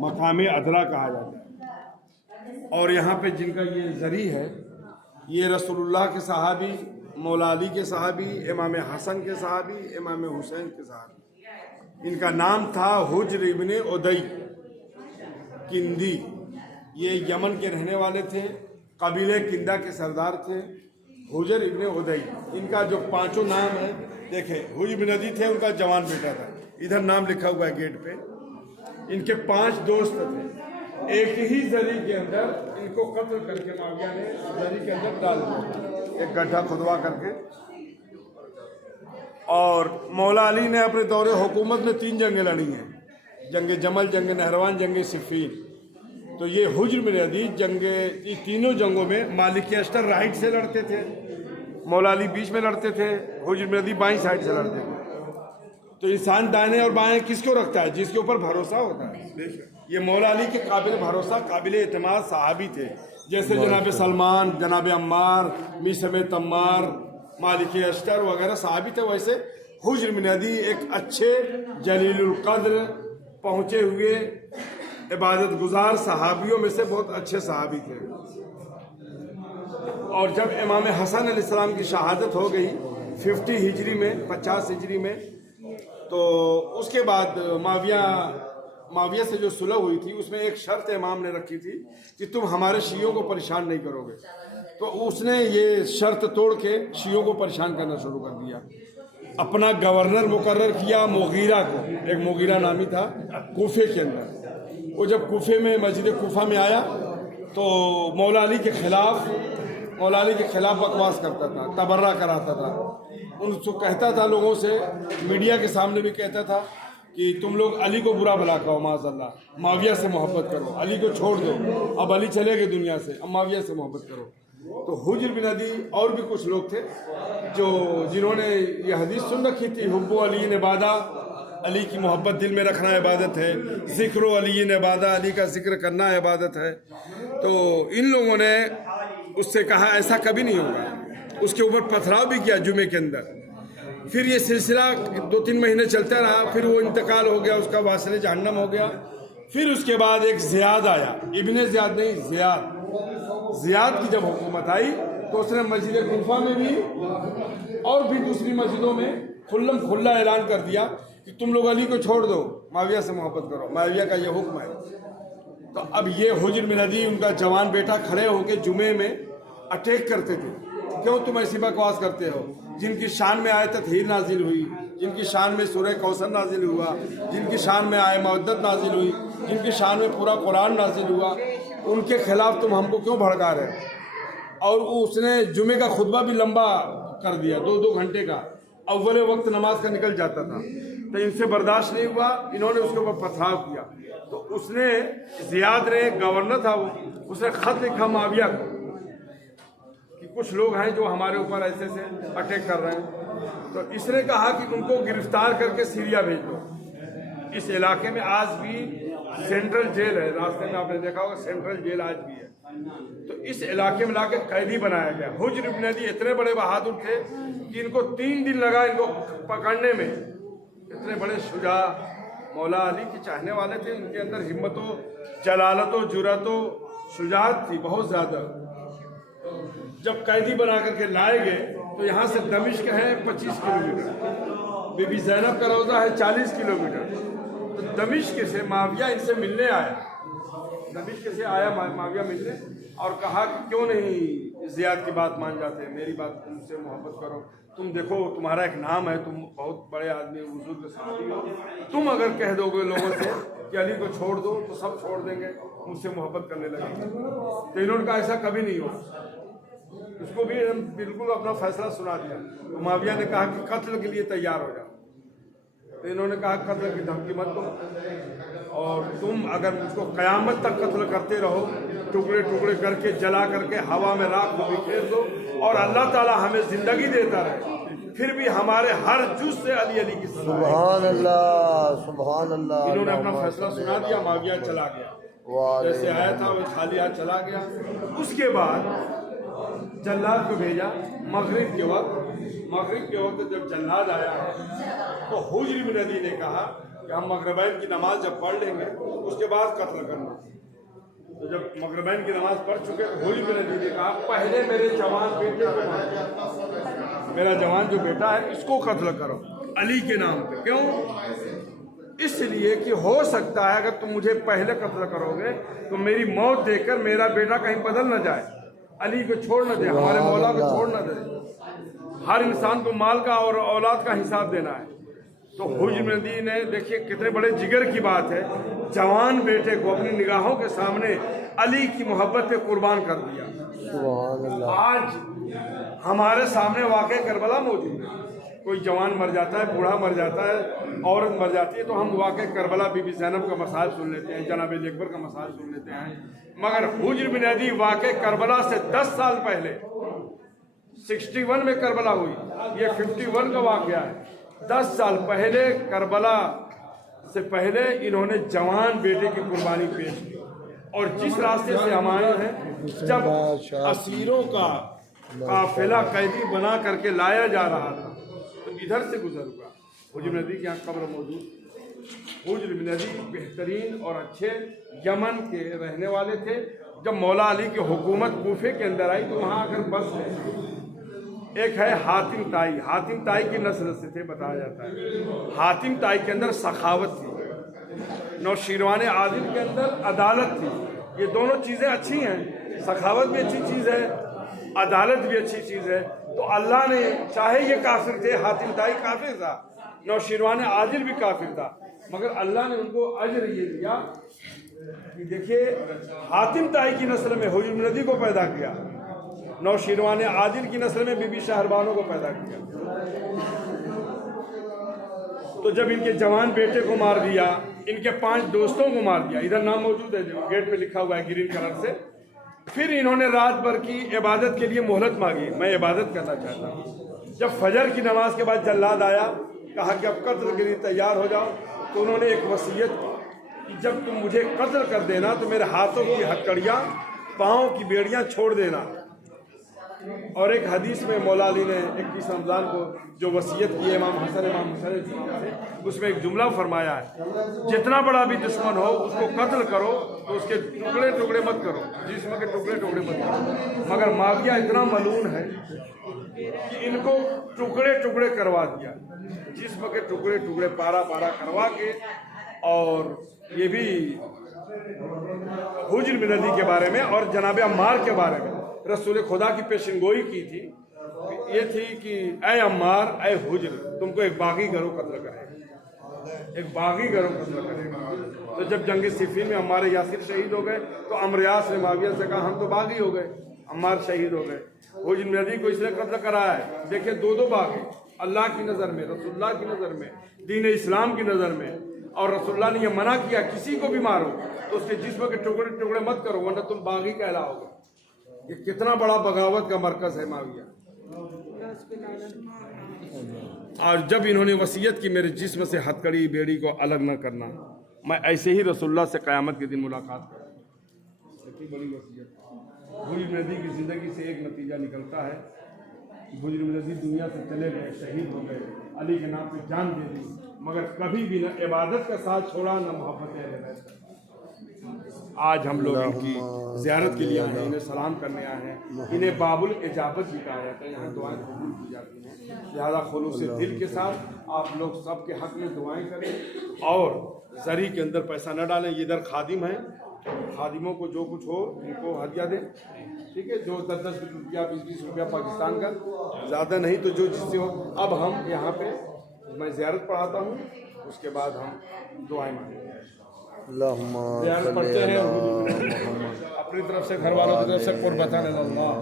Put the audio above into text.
मकाम अदला कहा जाता है। और यहाँ पे जिनका ये जरी है, ये रसूलुल्लाह के सहाबी, मौला अली के सहाबी, इमाम हसन के सहाबी, इमाम हुसैन के सहाबी। इनका नाम था हुज्र इब्ने उदई किंदी। ये यमन के रहने वाले थे, कबीले किंदा के सरदार थे, हुज्र इब्ने उदई। इनका जो पांचों नाम है देखे, हुज्र इब्न उदई थे, उनका जवान बेटा था, इधर नाम लिखा हुआ है गेट पे। इनके 5 दोस्त थे, एक ही जरी के अंदर इनको कत्ल करके माविया ने जरी के अंदर डाल दिया, एक गड्ढा खुदवा करके। और मौला अली ने अपने दौरे हुकूमत में 3 जंगें लड़ी हैं, जंग जमल, जंग नहरवान, जंग सिफ़ीन। तो ये हुज्र इब्न उदई ये तीनों जंगों में मालिक अश्तर राइट से लड़ते थे, मौला अली बीच में लड़ते थे, हुज्र इब्न उदई बाईं साइड से लड़ते थे। तो इंसान दाहिने और बाएं किसको रखता है? जिसके ऊपर भरोसा होता है। ये मौला अली के काबिल भरोसा, काबिल एतमाद सहाबी थे, जैसे जनाब सलमान, जनाब अम्मार, मिसम तम्मार, मालिक अश्तर वगैरह सहाबी थे। वैसे हुज्र इब्न उदई एक अच्छे जलीलुल कद्र पहुँचे हुए इबादत गुजार सहाबियों में से बहुत अच्छे सहाबी थे। और जब इमाम हसन अलैहिस्सलाम की शहादत हो गई 50 हिजरी में, 50 हिजरी में, तो उसके बाद माविया से जो सुलह हुई थी, उसमें एक शर्त इमाम ने रखी थी कि तुम हमारे शियों को परेशान नहीं करोगे। तो उसने ये शर्त तोड़ के शियों को परेशान करना शुरू कर दिया। अपना गवर्नर मुकर्रर किया मुगीरा को, एक मुगीरा नामी था कूफे के अंदर। वो जब कूफे में, मस्जिद कूफा में आया तो मौला अली के खिलाफ बकवास करता था, तबर्रा कराता था, उनको कहता था लोगों से, मीडिया के सामने भी कहता था कि तुम लोग अली को बुरा भला कहो, माज़अल्लाह, माविया से मोहब्बत करो, अली को छोड़ दो, अब अली चले गए दुनिया से, अब माविया से मोहब्बत करो। तो हुज्र इब्न उदई और भी कुछ लोग थे जिन्होंने ये हदीस सुन रखी थी, हुब्बु अली इबादा, अली की मोहब्बत दिल में रखना इबादत है, ज़िक्र अली इबादा, अली का जिक्र करना इबादत है। तो इन लोगों ने उससे कहा ऐसा कभी नहीं होगा, उसके ऊपर पथराव भी किया जुमे के अंदर। फिर ये सिलसिला 2-3 महीने चलता रहा, फिर वो इंतकाल हो गया, उसका वासिले जहन्नम हो गया। फिर उसके बाद एक ज़ियाद आया, इब्ने ज़ियाद नहीं, ज़ियाद की जब हुकूमत आई तो उसने मस्जिद कूफा में भी और भी दूसरी मस्जिदों में खुल्लम खुल्ला ऐलान कर दिया कि तुम लोग अली को छोड़ दो, माविया से मोहब्बत करो, माविया का ये हुक्म है। तो अब ये हुज्र इब्न उदई, उनका जवान बेटा, खड़े होकर जुमे में अटैक करते थे, क्यों तुम ऐसी बकवास करते हो? जिनकी शान में आयत तत्हीर नाजिल हुई, जिनकी शान में सूरह कौसर नाजिल हुआ, जिनकी शान में आय मवद्दत नाजिल हुई, जिनकी शान में पूरा कुरान नाजिल हुआ, उनके खिलाफ तुम हमको क्यों भड़का रहे हो? और उसने जुमे का खुतबा भी लंबा कर दिया, 2-2 घंटे का, अव्वल वक्त नमाज का निकल जाता था। तो इनसे बर्दाश्त नहीं हुआ, इन्होंने उसके ऊपर पथराव किया। तो उसने, ज़ियाद ने, गवर्नर था वो, उसने खत लिखा माविया को कि कुछ लोग हैं जो हमारे ऊपर ऐसे से अटैक कर रहे हैं। तो इसने कहा कि उनको गिरफ्तार करके सीरिया भेज दो। इस इलाके में आज भी सेंट्रल जेल है, रास्ते में आपने देखा होगा सेंट्रल जेल आज भी है। तो इस इलाके में लाके कैदी बनाया गया। हुज्र इब्न उदई इतने बड़े बहादुर थे कि इनको 3 दिन लगा इनको पकड़ने में। इतने बड़े शुजा, मौला अली के चाहने वाले थे, इनके अंदर हिम्मतो, जलालतो, जुरतो, शुजात थी बहुत ज़्यादा। जब कैदी बना करके लाए गए तो यहाँ से दमिश्क है 25 किलोमीटर, बीबी ज़ैनब का रोज़ा है 40 किलोमीटर। तो दमिश्क से माविया इनसे मिलने आया, दमिश्क से आया माविया मिलने और कहा कि क्यों नहीं ज़ियाद की बात मान जाते, मेरी बात, तुमसे मोहब्बत करो, तुम देखो तुम्हारा एक नाम है, तुम बहुत बड़े आदमी, बुजुर्ग सहाबी हो, तुम अगर कह दोगे लोगों से कि अली को छोड़ दो तो सब छोड़ देंगे, मुझसे मोहब्बत करने लगेंगे। तो इन्होंने कहा ऐसा कभी नहीं हो। उसको भी बिल्कुल अपना फैसला सुना दिया। तो माविया ने कहा कि कत्ल के लिए तैयार हो जाओ। तो इन्होंने कहा कत्ल की धमकी मत दो, और तुम अगर मुझको क़यामत तक कत्ल करते रहो, टुकड़े टुकड़े करके जला करके हवा में राख को बिखेर दो, और अल्लाह ताला हमें ज़िंदगी देता रहे, फिर भी हमारे हर जुज़ से अली अली की सुभान अल्लाह, सुभान अल्लाह। इन्होंने अपना फैसला सुना दिया, माविया चला गया, जैसे आया था वो खाली हाथ चला गया। उसके बाद जल्लाद को भेजा मगरिब के वक्त जब जल्लाद आया तो हुज्र इब्न उदई ने कहा कि हम मगरिबैन की नमाज जब पढ़ लेंगे उसके बाद कत्ल करना। तो जब मगरिबैन की नमाज पढ़ चुके तो हुई मेरे दीदी कहा पहले मेरे जवान बेटे को मारो, मेरा जवान जो बेटा है इसको कत्ल करो अली के नाम पे। क्यों? इसलिए कि हो सकता है अगर तुम मुझे पहले कत्ल करोगे तो मेरी मौत देखकर मेरा बेटा कहीं बदल न जाए, अली को छोड़ न दे, हमारे मौला को छोड़ न दे। हर इंसान को माल का और औलाद का हिसाब देना है। तो हुज्र नदी ने देखिए कितने बड़े जिगर की बात है, जवान बेटे को अपनी निगाहों के सामने अली की मोहब्बत पे कुर्बान कर दिया। सुभान अल्लाह। आज हमारे सामने वाक़या करबला मौजूद है। कोई जवान मर जाता है, बूढ़ा मर जाता है, औरत मर जाती है तो हम वाक़या करबला बीबी ज़ैनब का मसाइल सुन लेते हैं, जनाब अकबर का मसाइल सुन लेते हैं। मगर हुज्र बिन नदी वाक़या करबला से 10 साल पहले 61 में करबला हुई, ये 51 का वाक़या है। 10 साल पहले करबला से पहले इन्होंने जवान बेटे की कुर्बानी पेश की। और जिस रास्ते से हम आए हैं, जब असीरों का काफिला कैदी बना करके लाया जा रहा था तो इधर से गुजर हुआ। हुज्र नदी के यहाँ कब्र मौजूद। हुज्र नदी बेहतरीन और अच्छे यमन के रहने वाले थे। जब मौला अली की हुकूमत कूफे के अंदर आई तो वहाँ आकर बस गए। एक है हातिम ताई, हातिम ताई की नस्ल से थे बताया जाता है। हातिम ताई के अंदर सखावत थी, नौशीरवान आदिल के अंदर अदालत थी। ये दोनों चीज़ें अच्छी हैं, सखावत भी अच्छी चीज़ है, अदालत भी अच्छी चीज़ है। तो अल्लाह ने चाहे ये काफिर थे, हातिम ताई काफिर था, नौशीरवान आदिल भी काफिर था, मगर अल्लाह ने उनको अजर ये दिया कि देखिए हातिम ताई की नस्ल में हुज्र नदी को पैदा किया, नौशीरवान आदिल की नस्ल में बीबी शहरबानों को पैदा किया। तो जब इनके जवान बेटे को मार दिया, इनके 5 दोस्तों को मार दिया, इधर नाम मौजूद है जो गेट पे लिखा हुआ है ग्रीन कलर से। फिर इन्होंने रात भर की इबादत के लिए मोहलत मांगी, मैं इबादत करना चाहता हूँ। जब फजर की नमाज के बाद जल्लाद आया, कहा कि अब कत्ल के लिए तैयार हो जाओ, तो उन्होंने एक वसीयत की कि जब तुम मुझे कत्ल कर देना तो मेरे हाथों की हथकड़ियाँ, पाँव की बेड़ियाँ छोड़ देना। और एक हदीस में मौला अली ने 21 रमज़ान को जो वसीयत की इमाम हसन से, उसमें एक जुमला फरमाया है, जितना बड़ा भी दुश्मन हो उसको कत्ल करो तो उसके टुकड़े टुकड़े मत करो, जिस्म के टुकड़े टुकड़े मत करो। मगर माविया इतना मलून है कि इनको टुकड़े टुकड़े करवा दिया, जिस्म के टुकड़े टुकड़े पारा पारा करवा के। और ये भी हुज्र बिन नदी के बारे में और जनाब अम्मार के बारे में रसूल खुदा की पेशनगोई की थी। ये थी कि ऐ अम्मार, ऐ हुज्र, तुमको एक बागी गरोह कत्ल करेगा, एक बागी गरोह कत्ल करेगा। तो जब जंग सिफीन में अम्मार यासिर शहीद हो गए तो अमरियास ने माविया से कहा हम तो बागी हो गए, अम्मार शहीद हो गए। हुज्र नदी को इसने कत्ल कराया है। देखिए 2 बागी, अल्लाह की नज़र में, रसूलुल्लाह की नज़र में, दीन इस्लाम की नज़र में। और रसूलुल्लाह ने यह मना किया किसी को भी मारो तो उसके जिस्म के टुकड़े टुकड़े मत करो वरना तुम बागी कहलाओगे। ये कितना बड़ा बगावत का मरकज है माविया। और जब इन्होंने वसीयत की मेरे जिस्म से हथकड़ी बेड़ी को अलग न करना, मैं ऐसे ही रसूलुल्लाह से क़यामत के दिन मुलाकात करूँ। इतनी बड़ी वसीयत। हुज्र नदी की ज़िंदगी से एक नतीजा निकलता है, हुज्र नदी दुनिया से चले गए, शहीद हो गए, अली के नाम पे जान दे दी, मगर कभी भी न इबादत का साथ छोड़ा न मोहब्बत। आज हम लोग इनकी ज़ियारत के लिए आए हैं, इन्हें सलाम करने आए हैं। इन्हें बाबुल इजाबत भी कहा जाता है, यहाँ दुआएं कबूल की जाती हैं। लिहाजा खुलूस दिल के साथ आप लोग सबके हक में दुआएं करें और जरी के अंदर पैसा न डालें। ये इधर खादिम हैं, खादिमों को जो कुछ हो इनको हदिया दें, ठीक है, जो 10-10 रुपया 20-20 रुपया पाकिस्तान का, ज़्यादा नहीं तो जो जिससे हो। अब हम यहाँ पे मैं ज़ियारत पढ़ाता हूँ, उसके बाद हम दुआएं मांगेंगे। ज़ियारत पढ़ते हैं अपनी तरफ से, घर वालों की तरफ से कुर्बतन अल्लाह।